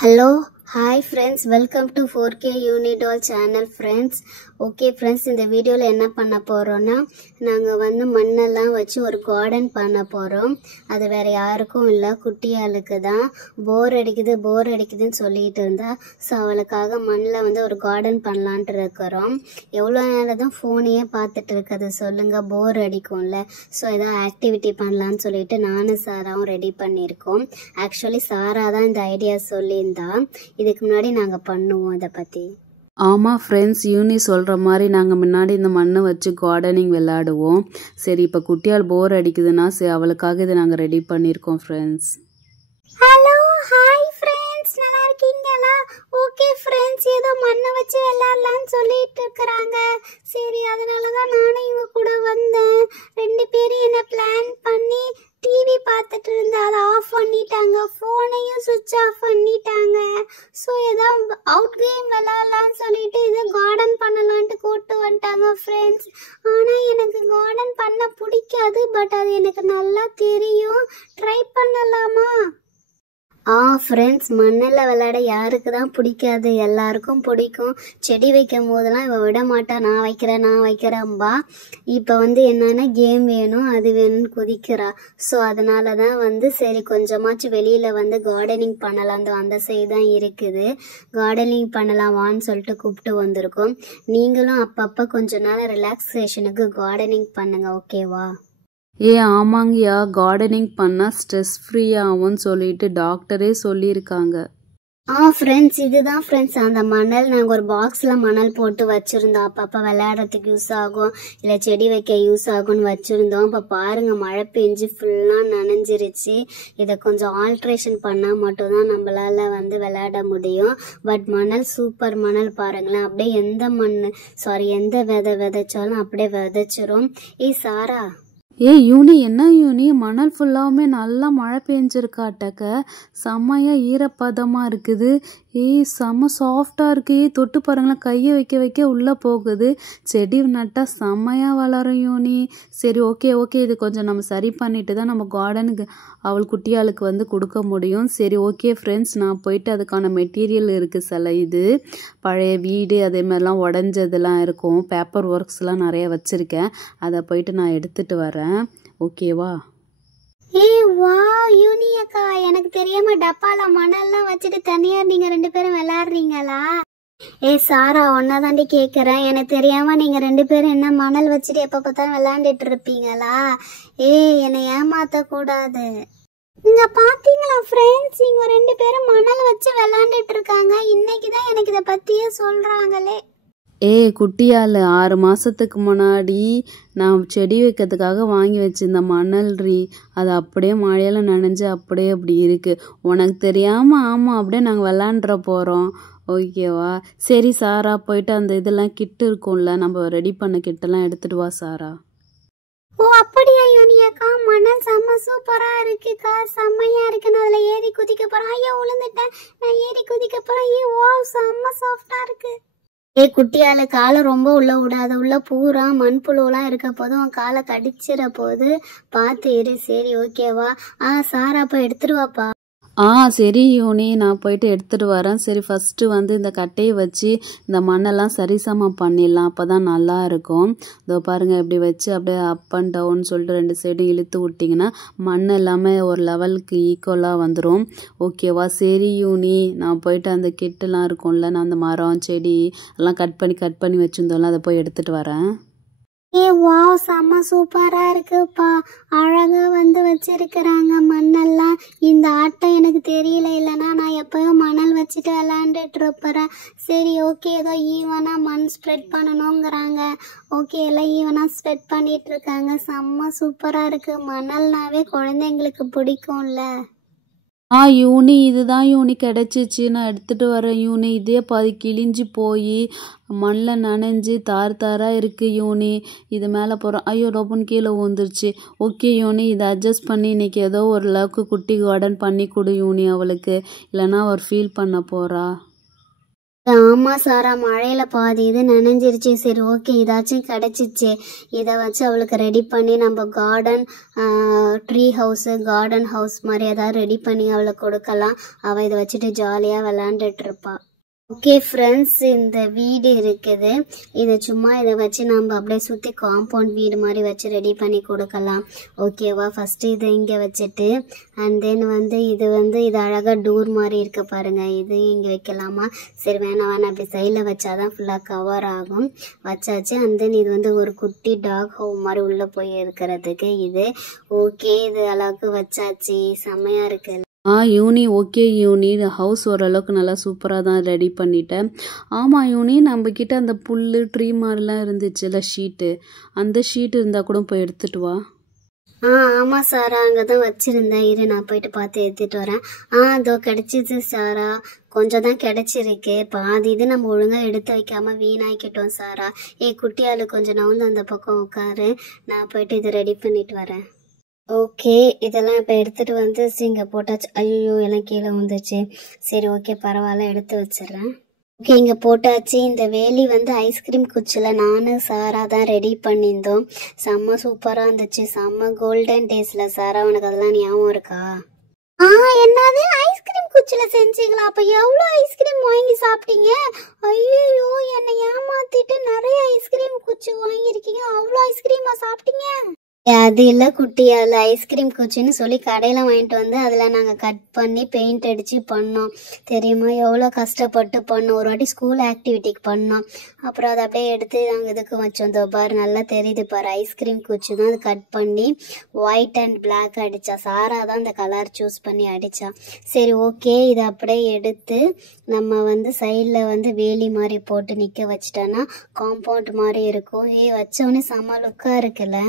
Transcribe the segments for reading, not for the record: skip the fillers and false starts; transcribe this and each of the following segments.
Hello, hi friends, welcome to 4K Unidoll channel friends. Okay friends, இந்த வீடியோல என்ன பண்ண போறோம்னா நாங்க மண்ணெல்லாம் வச்சு ஒரு கார்டன் பண்ண போறோம். அது வேற யாருக்கும் இல்ல, குட்டியாளுக்கு தான். போர் அடிக்குதுன்னு சொல்லிட்டு இருந்தா. சோ அவளுக்காக மண்ணில் ஒரு கார்டன் பண்ணலாம்னு இருக்கறோம். எவ்வளவு நேரம் தான் போனையே பார்த்துட்டு இருக்கது சொல்லுங்க, போர் அடிக்கும்ல. சோ ஏதாவது ஆக்டிவிட்டி பண்ணலாம்னு சொல்லிட்டு நானும் சாராவும் ரெடி பண்ணியிருக்கோம். ஆக்சுவலி சாரா தான் இந்த ஐடியா சொல்லியிருந்தா. இதுக்கு முன்னாடி நாங்க பண்ணுவோம் இதை பத்தி. ஆமாம் ஃப்ரெண்ட்ஸ், யூனி சொல்கிற மாதிரி நாங்கள் முன்னாடி இந்த மண்ணை வச்சு கார்டனிங் விளையாடுவோம். சரி, இப்போ குட்டியால் போர் அடிக்குதுன்னா சரி அவளுக்காக இதை நாங்கள் ரெடி பண்ணியிருக்கோம் ஃப்ரெண்ட்ஸ். ஹலோ, ஹாய் ஃப்ரெண்ட்ஸ், நல்லா இருக்கீங்களா? ஓகே ஃப்ரெண்ட்ஸ், ஏதோ மண்ணை வச்சு விளையாடலாம்னு சொல்லிட்டு இருக்கிறாங்க. சரி, அதனால தான் நானும் இவங்க கூட வந்தேன். ரெண்டு பேரும் என்ன பிளான் பண்ணி டிவி பார்த்துட்டு இருந்தா அதை ஆஃப் பண்ணிட்டாங்க, ஃபோனையும் சுவிட்ச் ஆஃப் பண்ணிட்டாங்க. ஸோ ஏதாவது அவுட் கேம் விளையாடலான்னு சொல்லிட்டு இதை கார்டன் பண்ணலான்ட்டு கூப்பிட்டு வந்துட்டாங்க ஃப்ரெண்ட்ஸ். ஆனால் எனக்கு கார்டன் பண்ண பிடிக்காது, பட் அது எனக்கு நல்லா தெரியும். ட்ரை பண்ணலாமா? ஃப்ரெண்ட்ஸ், மண்ணில் விளையாட யாருக்கு தான் பிடிக்காது, எல்லாருக்கும் பிடிக்கும். செடி வைக்கும் போதெல்லாம் இவ விட மாட்டா, நான் வைக்கிறேன்பா. இப்போ என்னன்னா கேம் வேணும் அது வேணும்னு குதிக்கிறா. ஸோ அதனால தான் சரி கொஞ்சமாச்சும் வெளியில் கார்டனிங் பண்ணலாம், அந்த சைடு தான் இருக்குது. கார்டனிங் பண்ணலாம் வான்னு சொல்லிட்டு கூப்பிட்டு வந்திருக்கோம். நீங்களும் அப்பப்போ கொஞ்ச நாள் ரிலாக்ஸேஷனுக்கு கார்டனிங் பண்ணுங்க, ஓகேவா? ஆமாங்கய்யா, கார்டனிங் பண்ணால் ஸ்ட்ரெஸ் ஃப்ரீ ஆகும்னு சொல்லிட்டு டாக்டரே சொல்லியிருக்காங்க. ஃப்ரெண்ட்ஸ், இதுதான் ஃப்ரெண்ட்ஸ் அந்த மணல். நாங்கள் ஒரு பாக்ஸில் மணல் போட்டு வச்சுருந்தோம். அப்பப்போ விளையாடுறதுக்கு யூஸ் ஆகும், இல்லை செடி வைக்க யூஸ் ஆகும்னு வச்சுருந்தோம். இப்போ பாருங்கள், மழை பெஞ்சு ஃபுல்லாக நனைஞ்சிருச்சு. இதை கொஞ்சம் ஆல்ட்ரேஷன் பண்ணால் மட்டும்தான் நம்மளால் விளையாட முடியும். பட் மணல் சூப்பர் மணல் பாருங்களேன். அப்படியே எந்த விதை விதைச்சாலும் அப்படியே விதைச்சிரும். சாரா, யூனி என்ன யூனி, மணல் ஃபுல்லாவுமே நல்லா மழை பெஞ்சிருக்காட்டக்க, செம்மையா ஈரப்பதமாக இருக்குது. செம்ம சாஃப்டாக இருக்கு. தொட்டு பாருங்களேன், கையை வைக்க உள்ளே போகுது. செடி நட்டால் செம்மையாக வளரும் யூனி. சரி, ஓகே, இது கொஞ்சம் நம்ம சரி பண்ணிட்டு தான் நம்ம கார்டனுக்கு அவள் குட்டியாளுக்கு கொடுக்க முடியும். சரி, ஓகே ஃப்ரெண்ட்ஸ், நான் போயிட்டு அதுக்கான மெட்டீரியல் இருக்குது சில, இது பழைய வீடு அதே மாதிரிலாம் உடஞ்சதெல்லாம் இருக்கும், பேப்பர் ஒர்க்ஸ்லாம் நிறைய வச்சுருக்கேன். அதை போயிட்டு நான் எடுத்துகிட்டு வரேன், ஓகேவா? வா யூனி அக்கா, எனக்கு தெரியாம டப்பால மணல்லாம் வச்சுட்டு தனியா நீங்க ரெண்டு பேரும் விளையாடுறீங்களா? சாரா, ஒன்னதாண்டி கேக்குறேன். எனக்கு தெரியாம நீங்க ரெண்டு பேரும் என்ன மணல் வச்சுட்டு எப்ப பார்த்தாலும் விளையாண்டுட்டு இருப்பீங்களா? என்னை ஏமாத்த கூடாது. நீங்க பாத்தீங்களா ஃப்ரெண்ட்ஸ், இவங்க ரெண்டு பேரும் மணல் வச்சு விளையாண்டுட்டு இருக்காங்க. இன்னைக்குதான் எனக்கு இதை பத்தியே சொல்றாங்களே. குட்டியால் 6 மாதத்துக்கு முன்னாடி நான் செடி வைக்கிறதுக்காக வாங்கி வச்சிருந்த மணல் அது அப்படியே மழையில நனைஞ்சு அப்படியே அப்படி இருக்குது. உனக்கு தெரியாமல் ஆமாம், அப்படியே நாங்கள் விளாண்டுற போகிறோம், ஓகேவா? சரி சாரா, போயிட்டு அந்த இதெல்லாம் கிட்டு இருக்கும்ல, நம்ம ரெடி பண்ண கிட்டெல்லாம் எடுத்துட்டு வா சாரா. அப்படியா யூனியக்கா? மணல் செம்ம சூப்பரா இருக்குக்கா, செம்மையா இருக்கு. நான் அதுல ஏறி குதிக்க போறேன். ஐயோ, விழுந்துட்டேன். நான் ஏறி குதிக்க போறேன். செம்ம சாஃப்டா இருக்கு. குட்டியால காலை ரொம்ப உள்ள விடாத, உள்ள பூரா மண்புழுலாம் இருக்க போது உன் காலை கடிச்சிட போது, பார்த்து இரு. சரி, ஓகேவா? சாரா, அப்ப எடுத்துருவாப்பா. சரி யூனி, நான் போயிட்டு எடுத்துகிட்டு வரேன். சரி, ஃபஸ்ட்டு இந்த கட்டையை வச்சு இந்த மண்ணெல்லாம் சரிசமம் பண்ணிடலாம், அப்போ தான் நல்லா இருக்கும். இதோ பாருங்கள், இப்படி வச்சு அப்படியே அப் அண்ட் டவுன் சொல்லிட்டு 2 சைடும் இழுத்து விட்டிங்கன்னா மண் எல்லாமே ஒரு லெவலுக்கு ஈக்குவலாக வந்துடும், ஓகேவா? சரி யூனி, நான் போயிட்டு அந்த கிட்டெல்லாம் இருக்கும்ல, நான் அந்த மரம் செடி எல்லாம் கட் பண்ணி வச்சுருந்தோம்ல, அதை போய் எடுத்துகிட்டு வரேன். வாவ், செம்ம சூப்பரா இருக்குப்பா. அழகா வச்சிருக்கிறாங்க மண்ணெல்லாம். இந்த ஆட்டம் எனக்கு தெரியல, இல்லைன்னா நான் எப்பவும் மணல் வச்சுட்டு விளையாண்டுட்டு இருப்பேன். சரி, ஓகே, ஏதோ ஈவனா மண் ஸ்ப்ரெட் பண்ணணுங்கிறாங்க. ஓகே, எல்லாம் ஈவனா ஸ்ப்ரெட் பண்ணிட்டு இருக்காங்க. செம்ம சூப்பரா இருக்கு. மணல்னாவே குழந்தைங்களுக்கு பிடிக்கும்ல. யூனி, இதுதான் யூனி கிடச்சிச்சு, நான் எடுத்துகிட்டு வரேன் யூனி. இதே பாதி கிழிஞ்சு போய் மண்ணில் நனைஞ்சு தாராக இருக்குது யூனி. இது மேலே போகிறோம். ஐயோ, டொப்புன்னு கீழே ஊந்துருச்சு. ஓகே யூனி, இதை அட்ஜஸ்ட் பண்ணி இன்றைக்கி ஏதோ ஒரு அளவுக்கு குட்டி கார்டன் பண்ணி கொடு யூனி அவளுக்கு, இல்லைன்னா அவர் ஃபீல் பண்ண போகிறா. ஆமா சாரா, மழையில பாதி இது நனைஞ்சிருச்சு. சரி ஓகே, இதாச்சும் கிடைச்சிச்சு. இதை வச்சு அவளுக்கு ரெடி பண்ணி நம்ம garden, tree house, garden house மாதிரி ஏதாவது ரெடி பண்ணி அவளுக்கு கொடுக்கலாம். அவள் இதை வச்சுட்டு ஜாலியாக விளாண்டுட்டு இருப்பா. ஓகே ஃப்ரெண்ட்ஸ், இந்த வீடு இருக்குது. இதை சும்மா இதை வச்சு நம்ம அப்படியே சுற்றி காம்பவுண்ட் வீடு மாதிரி வச்சு ரெடி பண்ணி கொடுக்கலாம். ஓகேவா? ஃபஸ்ட்டு இதை இங்கே வச்சுட்டு அண்ட் தென் இது அழகாக டோர் மாதிரி இருக்க பாருங்கள். இது இங்கே வைக்கலாமா? சரி வேணாம், அப்படி சைடில் வச்சாதான் ஃபுல்லாக கவர் ஆகும். வச்சாச்சு. அண்ட் தென் இது ஒரு குட்டி டாக் ஹோம் மாதிரி உள்ளே போய் இருக்கிறதுக்கு இது. ஓகே, இது அளவுக்கு வச்சாச்சு. செம்மையாக இருக்குது. யூனி, ஓகே யூனி, ஹவுஸ் ஓரளவுக்கு நல்லா சூப்பராக தான் ரெடி பண்ணிட்டேன். ஆமாம் யூனி, நம்மக்கிட்ட அந்த புல் ட்ரீ மாதிரிலாம் இருந்துச்சுல்ல ஷீட்டு, அந்த ஷீட் இருந்தால் கூட போய் எடுத்துகிட்டு வா. ஆமாம் சாரா, அங்கே தான் வச்சுருந்தேன். இரு, நான் போயிட்டு பார்த்து எடுத்துகிட்டு வரேன். அதோ கிடச்சிது சாரா. கொஞ்சம் தான் கிடச்சிருக்கு. பாதி இது நம்ம ஒழுங்காக எடுத்து வைக்காமல் வீணாக்கிட்டோம் சாரா. குட்டியாளு கொஞ்சம் நவுந்து அந்த பக்கம் உட்காரு, நான் போயிட்டு இதை ரெடி பண்ணிட்டு வரேன். ஓகே, இதெல்லாம் இப்போ எடுத்துகிட்டு வந்து இங்கே போட்டாச்சு. ஐயோ, எல்லாம் கீழே வந்துச்சு. சரி ஓகே, பரவாயில்ல, எடுத்து வச்சிடுறேன். ஓகே, இங்கே போட்டாச்சு. இந்த வேலி ஐஸ்கிரீம் குச்சியில் நானு சாரா தான் ரெடி பண்ணியிருந்தோம். செம்ம சூப்பராக இருந்துச்சு. செம்ம கோல்டன் டேஸில். சாரா, உனக்கு அதெல்லாம் ஞாபகம் இருக்கா? என்னது ஐஸ்கிரீம் குச்சியில் செஞ்சீங்களா? அப்போ எவ்வளோ ஐஸ்கிரீம் வாங்கி சாப்பிட்டீங்க? ஐயோ, என்னை ஏமாத்திட்டு நிறைய ஐஸ்கிரீம் குச்சி வாங்கியிருக்கீங்க. அவ்வளோ ஐஸ்கிரீமா சாப்பிட்டீங்க? அது இல்லை குட்டியால், ஐஸ்கிரீம் குச்சின்னு சொல்லி கடையில் வாங்கிட்டு வந்து அதில் நாங்கள் கட் பண்ணி பெயிண்ட் அடித்து பண்ணோம். தெரியுமா எவ்வளோ கஷ்டப்பட்டு பண்ணோம். ஒரு வாட்டி ஸ்கூல் ஆக்டிவிட்டிக்கு பண்ணோம். அப்புறம் அதை அப்படியே எடுத்து நாங்கள் இதுக்கு வச்சோம். பாரு, நல்லா தெரியுது பாரு, ஐஸ்கிரீம் குச்சி தான். அது கட் பண்ணி ஒயிட் அண்ட் பிளாக் அடித்தா. சாரா தான் அந்த கலர் சூஸ் பண்ணி அடித்தா. சரி ஓகே, இதை அப்படியே எடுத்து நம்ம சைடில் வேலி மாதிரி போட்டு நிற்க வச்சிட்டோன்னா காம்பவுண்ட் மாதிரி இருக்கும். வச்சோடனே செம்ம லுக்காக இருக்குல்ல?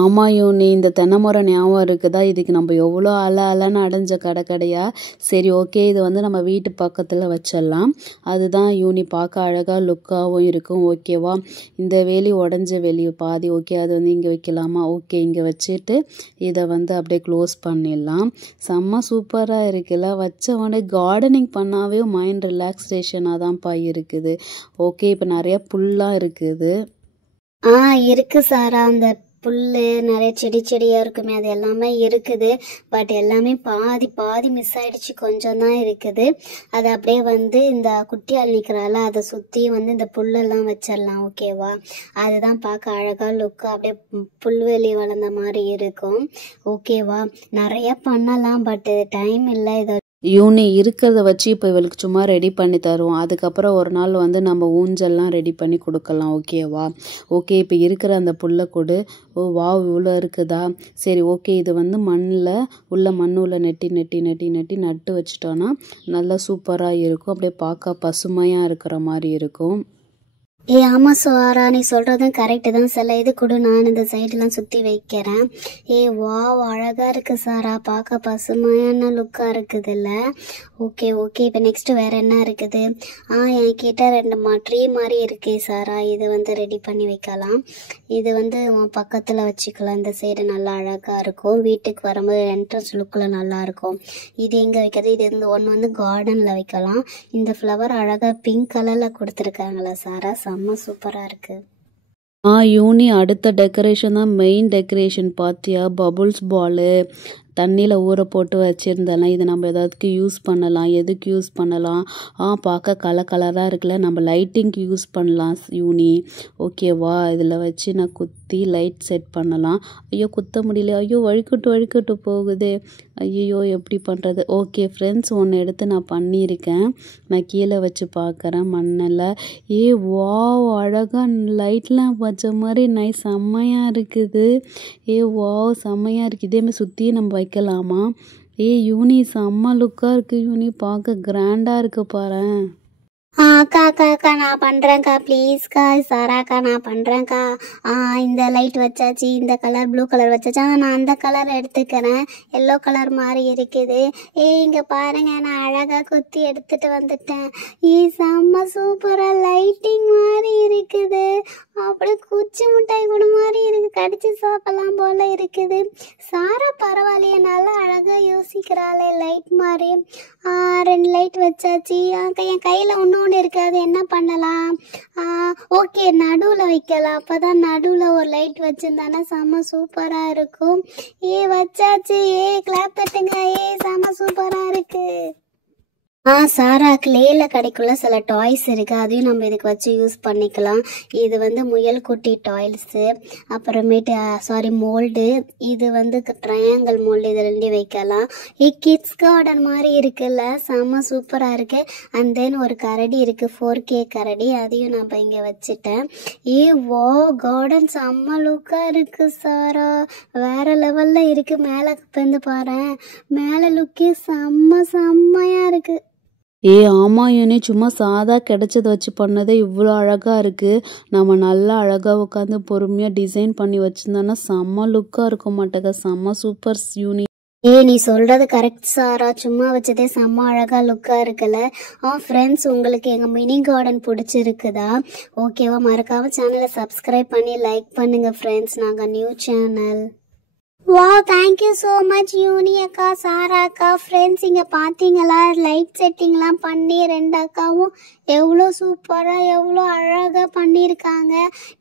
ஆமாம் யூனி, இந்த தென்னை மரம் ஞாபகம் இருக்குதா? இதுக்கு நம்ம எவ்வளோ அலன்னு அடைஞ்ச கடையா. சரி ஓகே, இது நம்ம வீட்டு பக்கத்தில் வச்சிடலாம். அதுதான் யூனி, பார்க்க அழகாக லுக்காகவும் இருக்கும். ஓகேவா? இந்த வேலி உடஞ்ச வேலி பாதி. ஓகே, அது இங்கே வைக்கலாமா? ஓகே, இங்கே வச்சுட்டு இதை அப்படியே க்ளோஸ் பண்ணிடலாம். செம்ம சூப்பராக இருக்குல்ல? வச்ச உடனே கார்டனிங் பண்ணாவே மைண்ட் ரிலாக்ஸேஷனாக தான்ப்பா இருக்குது. ஓகே, இப்போ நிறைய புல்லாம் இருக்குது. இருக்கு சாரா. அந்த புல் நிறைய செடியாக இருக்குமே, அது எல்லாமே இருக்குது. பட் எல்லாமே பாதி மிஸ் ஆகிடுச்சு. கொஞ்சம் தான் இருக்குது. அது அப்படியே இந்த குட்டியால் நிற்கிறால, அதை சுற்றி இந்த புல்லெல்லாம் வச்சிடலாம். ஓகேவா? அதுதான் பார்க்க அழகாக லுக்கு, அப்படியே புல்வெளி வளர்ந்த மாதிரி இருக்கும். ஓகேவா? நிறைய பண்ணலாம், பட் டைம் இல்லை. இதை யூனி இருக்கிறத வச்சு இப்போ இவளுக்கு சும்மா ரெடி பண்ணி தருவோம். அதுக்கப்புறம் ஒரு நாள் நம்ம ஊஞ்சல்லாம் ரெடி பண்ணி கொடுக்கலாம். ஓகேவா? ஓகே, இப்போ இருக்கிற அந்த புல்லை கொடு. ஓ வா, இவ்வளோ இருக்குதா? சரி ஓகே, இது மண் உள்ள நெட்டி நட்டு வச்சிட்டோன்னா நல்லா சூப்பராக இருக்கும். அப்படியே பார்க்க பசுமையாக இருக்கிற மாதிரி இருக்கும். ஆமாம் சாரா, நீ சொல்கிறதும் கரெக்டு தான். சில இது கூட நான் இந்த சைடெலாம் சுற்றி வைக்கிறேன். வா, அழகாக இருக்குது சாரா. பார்க்க பசுமையான லுக்காக இருக்குதுல்ல? ஓகே, இப்போ நெக்ஸ்ட்டு வேறு என்ன இருக்குது? என்கிட்ட 2 ட்ரீ மாதிரி இருக்கே சாரா. இது ரெடி பண்ணி வைக்கலாம். இது உன் பக்கத்தில் வச்சுக்கலாம். இந்த சைடு நல்லா அழகாக இருக்கும். வீட்டுக்கு வரும்போது என்ட்ரன்ஸ் லுக்கில் நல்லாயிருக்கும். இது எங்கே வைக்கிறது? இது ஒன்று கார்டனில் வைக்கலாம். இந்த ஃப்ளவர் அழகாக பிங்க் கலரில் கொடுத்துருக்காங்களா சாரா? செம்ம சூப்பராக இருக்குது. யூனி, அடுத்த டெக்கரேஷன் தான் மெயின் டெக்கரேஷன். பார்த்தியா? பபுள்ஸ் பாலு தண்ணியில் ஊற போட்டு வச்சுருந்தலாம். இதை நம்ம எதாவதுக்கு யூஸ் பண்ணலாம். எதுக்கு யூஸ் பண்ணலாம்? பார்க்க கலராக இருக்குல்ல? நம்ம லைட்டிங்க்கு யூஸ் பண்ணலாம் யூனி. ஓகேவா? இதில் வச்சு நான் குத்தி லைட் செட் பண்ணலாம். ஐயோ, குத்த முடியல. ஐயோ, வழுக்கட்டு போகுது. ஐயோ, எப்படி பண்ணுறது? ஓகே ஃப்ரெண்ட்ஸ், ஒன்று எடுத்து நான் பண்ணியிருக்கேன். நான் கீழே வச்சு பார்க்குறேன் மண்ணில். வா, அழகாக லைட்லாம் வச்ச மாதிரி செம்மையாக இருக்குது. வா, செம்மையாக இருக்குது. இதேமாதிரி சுற்றி நம்ம வைக்கலாமா? யூனி, செம்ம லுக்காக இருக்குது யூனி. பார்க்க கிராண்டாக இருக்கு பாரேன். அக்கா நான் பண்ணுறேன்க்கா, ப்ளீஸ்க்கா. சாராக்கா நான் பண்ணுறேன்க்கா. இந்த லைட் வச்சாச்சு. இந்த கலர் ப்ளூ கலர் வச்சாச்சா? நான் அந்த கலர் எடுத்துக்கிறேன். எல்லோ கலர் மாதிரி இருக்குது. இங்கே பாருங்க, நான் அழகாக குத்தி எடுத்துகிட்டு வந்துட்டேன். செம்ம சூப்பராக லைட்டிங் மாதிரி இருக்குது. அப்படியே குச்சி மிட்டாய் கூட மாதிரி இருக்குது. கடிச்சு சாப்பிடலாம் போல இருக்குது. சாரா பரவாயில்லையே, நல்லா அழகாக யோசிக்கிறாளே லைட் மாதிரி. 2 லைட் வச்சாச்சு. என் கையில் ஒன்று இருக்காது, என்ன பண்ணலாம்? ஓகே, நடுவில் வைக்கலாம். அப்போ தான் நடுவில் ஒரு லைட் வச்சுருந்தானா செம்ம சூப்பராக இருக்கும். வச்சாச்சு. கிளாப் தட்டுங்க. செம்ம சூப்பராக இருக்கு. சாரா கிளேல கிடைக்குள்ள சில டாய்ஸ் இருக்குது, அதையும் நம்ம இதுக்கு வச்சு யூஸ் பண்ணிக்கலாம். இது வந்து முயல் குட்டி டாய்ஸு, அப்புறமேட்டு மோல்டு. இது வந்து ட்ரையாங்கிள் மோல்டு, இது 2 வைக்கலாம். கிட்ஸ் கார்டன் மாதிரி இருக்குல்ல, செம்ம சூப்பராக இருக்குது. அண்ட் தென் ஒரு கரடி இருக்குது, 4K கரடி, அதையும் நம்ம இங்கே வச்சுட்டேன். வா, கார்டன் செம்ம லுக்காக இருக்குது சாரா, வேறு லெவலில் இருக்குது. மேலே வந்து பாரு, மேலே லுக்கே செம்மையாக இருக்குது. ஆமா யூனி, சும்மா சாதா கிடைச்சதை வச்சு பண்ணதே இவ்வளோ அழகாக இருக்குது. நம்ம நல்லா அழகாக உட்காந்து பொறுமையாக டிசைன் பண்ணி வச்சுருந்தோன்னா செம்ம லுக்காக இருக்கும் மாட்டேங்க. செம்ம சூப்பர் யூனி. நீ சொல்கிறது கரெக்ட் சாரா, சும்மா வச்சதே செம்ம அழகாக லுக்காக இருக்குல்ல. ஃப்ரெண்ட்ஸ், உங்களுக்கு எங்கள் மினி கார்டன் பிடிச்சிருக்குதா? ஓகேவா? மறக்காமல் சேனலை சப்ஸ்கிரைப் பண்ணி லைக் பண்ணுங்கள் ஃப்ரெண்ட்ஸ். நாங்கள் new channel. Wow, thank you so much யூனி அக்கா, சாரா அக்கா. ஃப்ரெண்ட்ஸ், இங்கே பார்த்தீங்களா, லைட் செட்டிங்லாம் பண்ணி 2 அக்காவும் எவ்வளோ சூப்பராக எவ்வளோ அழகாக பண்ணியிருக்காங்க.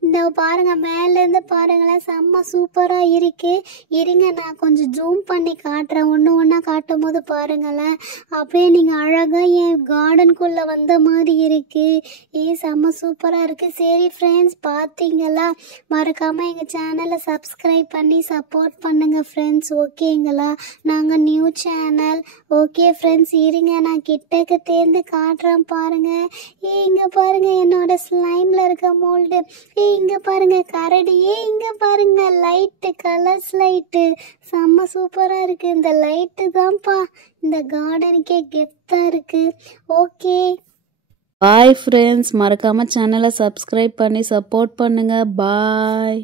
இந்த பாருங்கள், மேலேருந்து பாருங்களேன், செம்ம சூப்பராக இருக்குது. இருங்க, நான் கொஞ்சம் ஜூம் பண்ணி காட்டுறேன். ஒன்றா காட்டும் போது பாருங்களேன், அப்படியே நீங்கள் அழகாக என் கார்டனுக்குள்ளே வந்த மாதிரி இருக்குது. செம்ம சூப்பராக இருக்குது. சரி ஃப்ரெண்ட்ஸ், பார்த்தீங்களா? மறக்காமல் எங்கள் சேனலை சப்ஸ்கிரைப் பண்ணி சப்போர்ட் பண்ணுங்க ஃப்ரெண்ட்ஸ். ஓகேங்களா? நாங்கள் நியூ சேனல். ஓகே ஃப்ரெண்ட்ஸ், இருங்க, நான் கிட்டக்கு தேர்ந்து காட்டுறேன் பாருங்க. இங்கே பாருங்க, என்னோட ஸ்லைமில் இருக்க மோல்டு. இங்கே பாருங்க கரடி. இங்கே பாருங்க லைட்டு, கலர்ஸ் லைட்டு, செம்ம சூப்பராக இருக்குது. இந்த லைட்டு தான்ப்பா இந்த கார்டனுக்கே கெத்தாக இருக்குது. ஓகே, பாய் ஃப்ரெண்ட்ஸ், மறக்காமல் சேனலை சப்ஸ்கிரைப் பண்ணி சப்போர்ட் பண்ணுங்கள். பாய்.